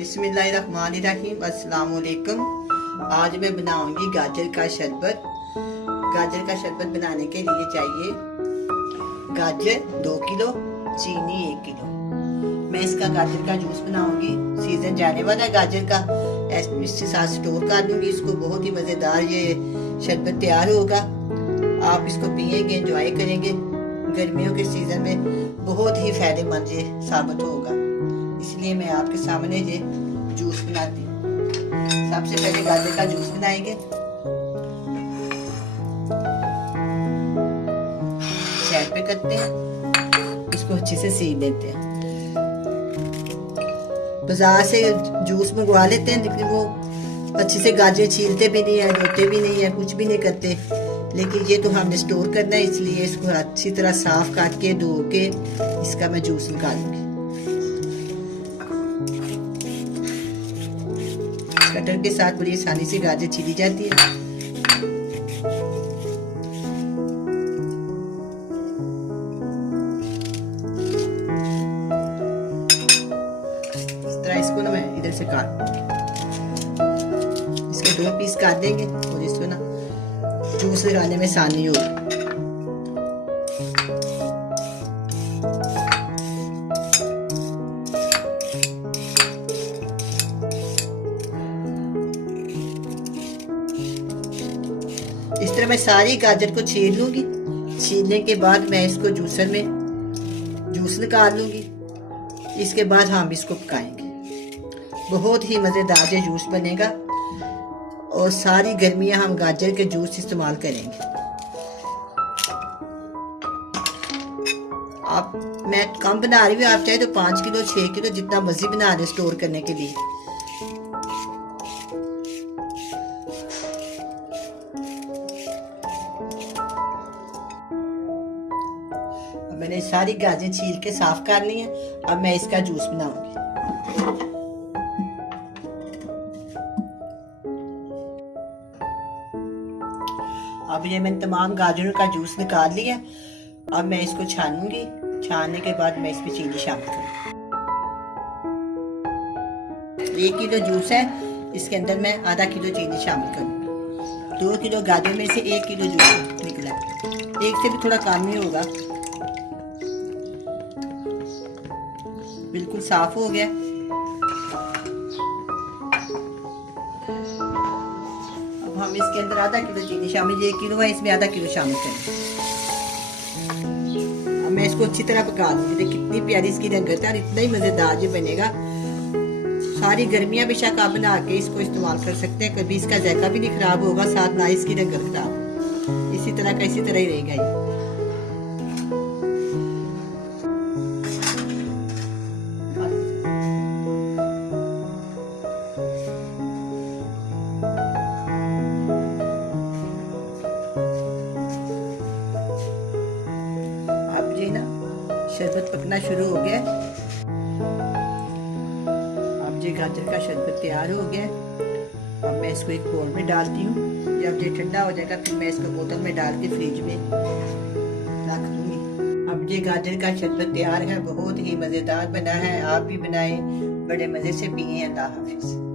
बिस्मिल्लाहिर्रहमानिर्रहीम। अस्सलाम वालेकुम। आज मैं बनाऊंगी गाजर का शरबत। गाजर का शरबत बनाने के लिए चाहिए गाजर 2 किलो, चीनी 1 किलो। मैं इसका गाजर का जूस बनाऊंगी। सीजन जाने वाला है गाजर का, इसके साथ स्टोर कर लूंगी इसको। बहुत ही मजेदार ये शरबत तैयार होगा। आप इसको पियेंगे, एंजॉय करेंगे। गर्मियों के सीजन में बहुत ही फायदेमंद ये साबित होगा, इसलिए मैं आपके सामने ये जूस बनाती हूँ। सबसे पहले गाजर का जूस बनाएंगे। साइड पे करते हैं, इसको अच्छे से सी लेते हैं। बाजार से जूस मंगवा लेते हैं, लेकिन वो अच्छे से गाजर छीलते भी नहीं है, धोते भी नहीं है, कुछ भी नहीं करते। लेकिन ये तो हमने स्टोर करना है, इसलिए इसको अच्छी तरह साफ करके धो के इसका मैं जूस निकालूंगी। कटर के साथ बड़ी आसानी से गाजर छीली जाती है। इस तरह इसको ना मैं इधर से काट दूंगी। इसके 2 पीस काट देंगे और इसको ना जूस लगाने में आसानी होगी। इस तरह मैं सारी गाजर को छील लूंगी। छीलने के बाद मैं इसको जूसर में जूस निकाल लूंगी। इसके बाद हम इसको पकाएंगे। बहुत ही मजेदार ये जूस बनेगा और सारी गर्मियां हम गाजर के जूस इस्तेमाल करेंगे। मैं कम बना रही हूँ, आप चाहे तो 5 किलो 6 किलो जितना मर्जी बना लें स्टोर करने के लिए। मैंने सारी गाजर छील के साफ कर ली है। अब मैं इसका जूस बनाऊंगी। अब ये मैंने तमाम गाजरों का जूस निकाल लिया। अब मैं इसको छानूंगी। छानने के बाद मैं इसमें चीनी शामिल करूंगी। 1 किलो जूस है, इसके अंदर मैं आधा किलो चीनी शामिल करूंगी। 2 किलो गाजर में से 1 किलो जूस निकला, 1 से भी थोड़ा कम ही होगा। बिल्कुल साफ हो गया। अब हम इसके अंदर आधा किलो चीनी शामिल, 1 किलो है इसमें आधा किलो शामिल करेंगे। अब मैं इसको अच्छी तरह पका लूंगी। देखिए कितनी प्यारी इसकी रंगत है और इतना ही मजेदार ये बनेगा। सारी गर्मियां बेशक आप बना के इसको इस्तेमाल कर सकते हैं। कभी इसका जायका भी नहीं खराब होगा, साथ ना इसकी रंगत खराब। इसी तरह का इसी तरह ही रहेगा ये। शरबत पकना शुरू हो गया। अब ये गाजर का शरबत तैयार हो गया। अब मैं इसको एक बोल में डालती हूँ। जब ये ठंडा हो जाएगा फिर मैं इसको बोतल में डाल के फ्रिज में रख दूंगी। अब ये गाजर का शरबत तैयार है। बहुत ही मजेदार बना है, आप भी बनाएं, बड़े मजे से पिए। अल्लाह हाफिज।